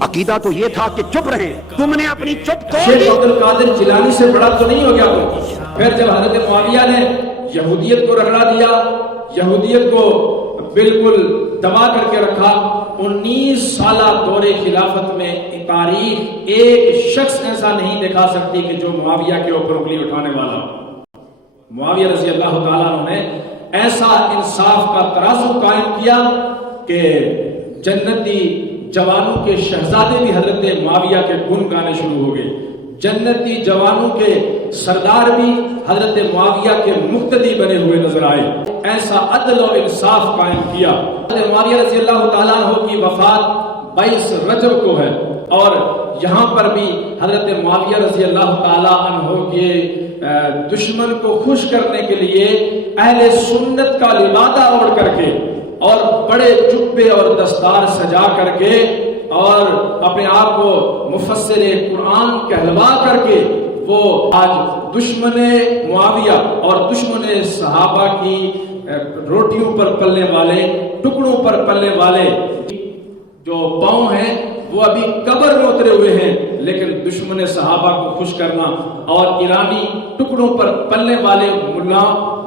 عقیدہ تو یہ تھا کہ چپ رہے، تم نے اپنی چپ توڑ شیخ دی۔ عبد القادر جیلانی سے بڑا تو نہیں ہو گیا تو پھر جب حضرت معاویہ نے یہودیت کو رگڑا دیا، یہودیت کو بالکل دبا کر کے رکھا، 19 سالہ دور خلافت میں تاریخ ایک شخص ایسا نہیں دکھا سکتی کہ جو معاویہ کے اوپر انگلی اٹھانے والا ہو۔ معاویہ رضی اللہ تعالیٰ عنہ نے ایسا انصاف کا ترازو قائم کیا کہ جنتی جوانوں کے شہزادے بھی حضرت معاویہ کے گن گانے شروع ہو گئے، جنتی جوانوں کے سردار بھی حضرت معاویہ کے مقتدی بنے ہوئے نظر آئے۔ ایسا عدل و انصاف قائم کیا۔ حضرت معاویہ رضی اللہ تعالیٰ عنہ کی وفات 22 رجب کو ہے، اور یہاں پر بھی حضرت معاویہ رضی اللہ تعالیٰ عنہ کے دشمن کو خوش کرنے کے لیے اہل سنت کا لبادہ اوڑھ کر کے اور بڑے جبے اور دستار سجا کر کے اور اپنے آپ کو مفسر قرآن کہلوا کر کے وہ آج دشمن معاویہ اور دشمن صحابہ کی روٹیوں پر پلنے والے، ٹکڑوں پر پلنے والے جو پاؤں ہیں وہ ابھی قبر میں اترے ہوئے ہیں، لیکن دشمن صحابہ کو خوش کرنا اور ایرانی ٹکڑوں پر پلنے والے ملا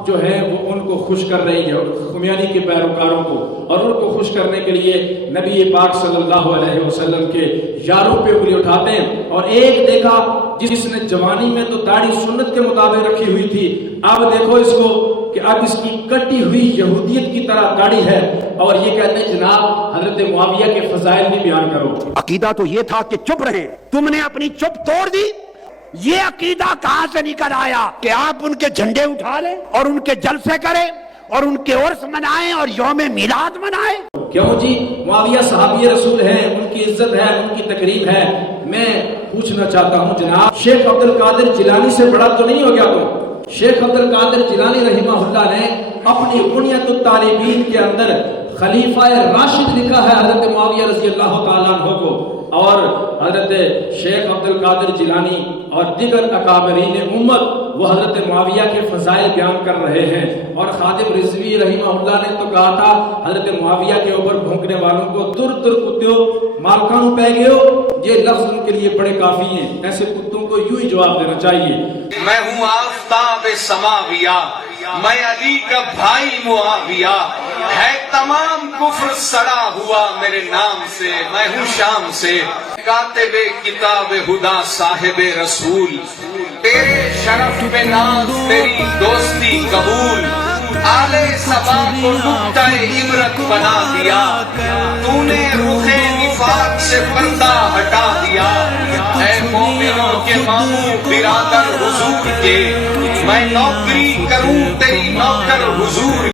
جو ہیں وہ ان کو خوش کر رہی ہے، خمیانی کے پیروکاروں کو، اور ان کو خوش کرنے کے لیے نبی پاک صلی اللہ علیہ وسلم کے یاروں پہ انگلی اٹھاتے ہیں۔ اور ایک دیکھا جس نے جوانی میں تو داڑھی سنت کے مطابق رکھی ہوئی تھی، اب دیکھو اس کو کہ اب اس کی کٹی ہوئی یہودیت کی طرح داڑھی ہے، اور یہ کہتے ہیں جناب حضرت معاویہ کے فضائل بھی بیان کرو۔ عقیدہ تو یہ تھا کہ چپ رہے، تم نے اپنی چپ توڑ دی۔ یہ عقیدہ کہاں سے نکل آیا کہ آپ ان کے جھنڈے اٹھا لیں اور ان کے جلسے کریں اور ان کے عرس منائیں اور یوم میلاد منائیں؟ کیوں جی؟ معاویہ صحابی رسول ہیں، ان کی عزت ہے، ان کی تقریب ہے۔ میں پوچھنا چاہتا ہوں جناب، شیخ عبد القادر جیلانی سے بڑا تو نہیں ہو گیا تو؟ شیخ عبد القادر جیلانی رحمہ اللہ نے اپنی بنیۃ الطالبین کے اندر خلیفہ راشد لکھا ہے حضرت معاویہ رضی اللہ تعالیٰ عنہ کو، اور حضرت شیخ عبد القادر جیلانی اور دیگر اکابرین امت وہ حضرت معاویہ کے فضائل بیان کر رہے ہیں۔ اور خادم رضوی رحمہ اللہ نے تو کہا تھا حضرت معاویہ کے اوپر بھونکنے والوں کو تر تر کتوں مالکانوں پہ گئے ہو، یہ لفظ ان کے لیے بڑے کافی ہیں، ایسے کتوں کو یوں ہی جواب دینا چاہیے۔ میں ہوں آفتاب سماویہ، میں علی کا بھائی معاویہ، ہے تمام کفر سڑا ہوا میرے نام سے، میں ہوں شام سے، کاتب کتاب خدا صاحب رسول، تیرے شرف پہ ناز تیری دوستی قبول، آل صبا کو نقطہ عبرت بنا دیا، تو نے رخ نفاق سے پردہ ہٹا دیا، اے مومنوں کے ماموں برادر حضور کے، میں نوکری کروں تیری نوکر حضور